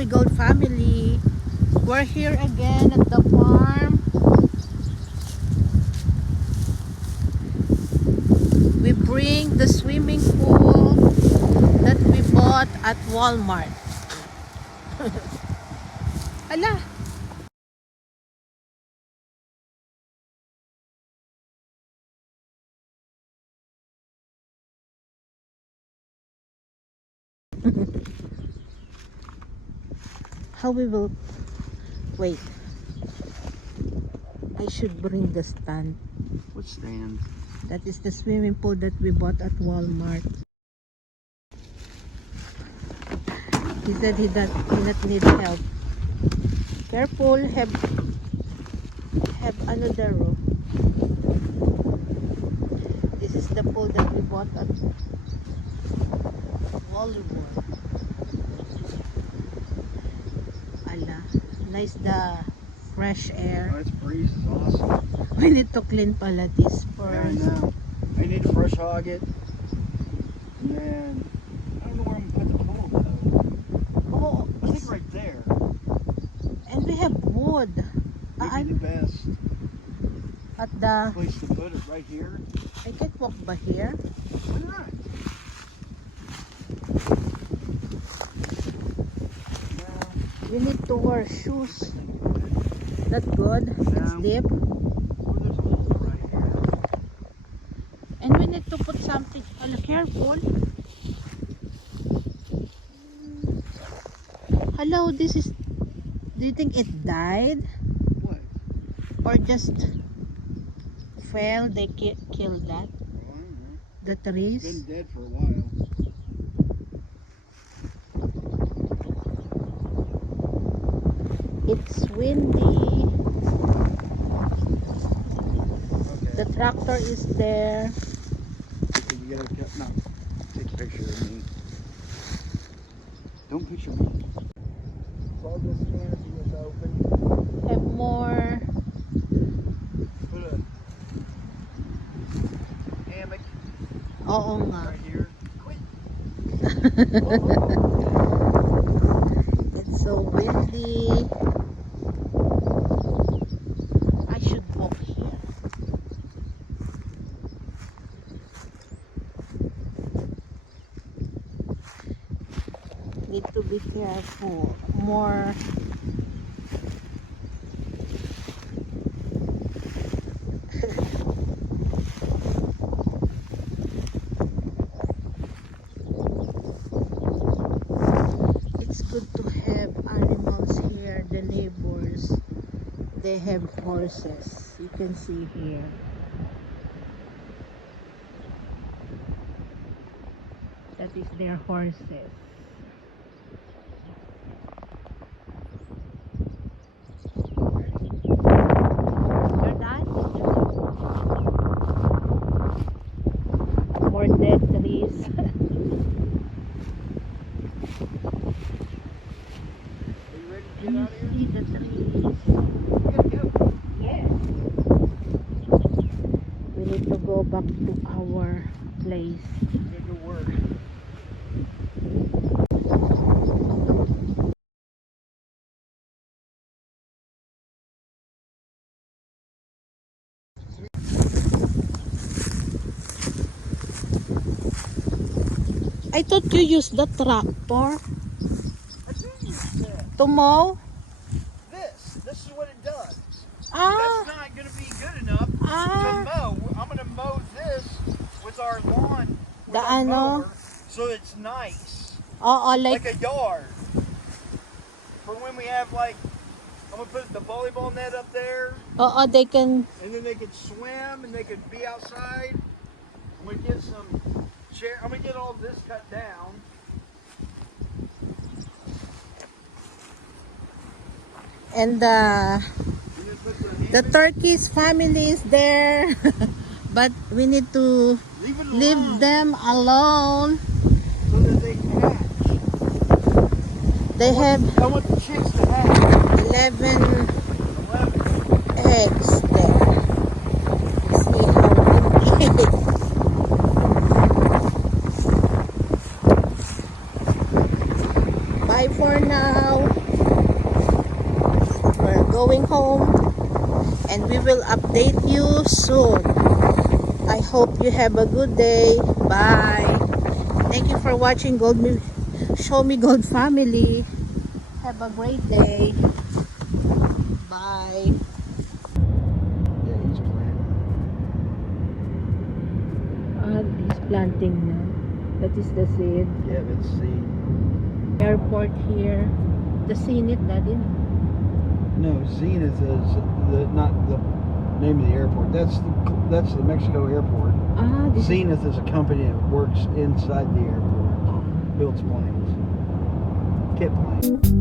Me Gold family. We're here again at the farm. We bring the swimming pool that we bought at Walmart. Hala! How we will wait. I should bring the stand. What stand? That is the swimming pool that we bought at Walmart. He said he not need help. Careful, have another row. This is the pool that we bought at Walmart. Ala, nice the fresh air. Oh, it's breeze is awesome. We need to clean pala this first. Yeah, I know. I need to fresh hog it. And then I don't know where I'm gonna put the pool though. Oh, I think right there. and we have wood. Maybe the best At the, place to put it right here. I can walk by here. Why not? We need to wear shoes. That's good. It's deep. Oh, there's a hole right here. And we need to put something. Oh, careful. Hello, this is. Do you think it died? What? Or just fell? They killed that? Oh, I don't know. The It's trees? been dead for a while. It's windy. Okay. The tractor is there. Did you get a no? Take a picture of me. Don't picture me. So this canopy is open. Have more. Put a hammock Oo nga. right here. Quit. It's so windy. I should walk here. Need to be careful. More. It's good to have animals here. The neighbors, they have horses. You can see here. That is their horses. You're done? More dead trees. Are you ready to Can get you out of here? see the trees? We gotta go. Yes. We need to go back to our place. We gotta go work. I thought you used the tractor I do use that. to mow. This is what it does. Ah, That's not gonna be good enough to ah. mow. I'm gonna mow this with our lawn. With The our ano? mower, so it's nice. Oo, Like like, a yard. For when we have like, I'm gonna put the volleyball net up there, oo, they can, and then they could swim and they could be outside. I'm gonna get some chair. I'm gonna get all this cut down. and And then put the hammock. turkey's family is there. But we need to Leave it leave alone them alone. so that they can hatch. They have I want the chicks to hatch. 11 11. eggs there. See how many. Bye for now. going home, and we will update you soon. I hope you have a good day. Bye. Thank you for watching Show Me Gold Family. Have a great day. Bye. Yeah, he's planting. He's planting now. That is the seed. Yeah, let's see. Airport here. The Zenith, Daddy. No, Zenith is not the name of the airport. That's the Mexico airport. This Zenith is a company that works inside the airport, builds planes, kit planes.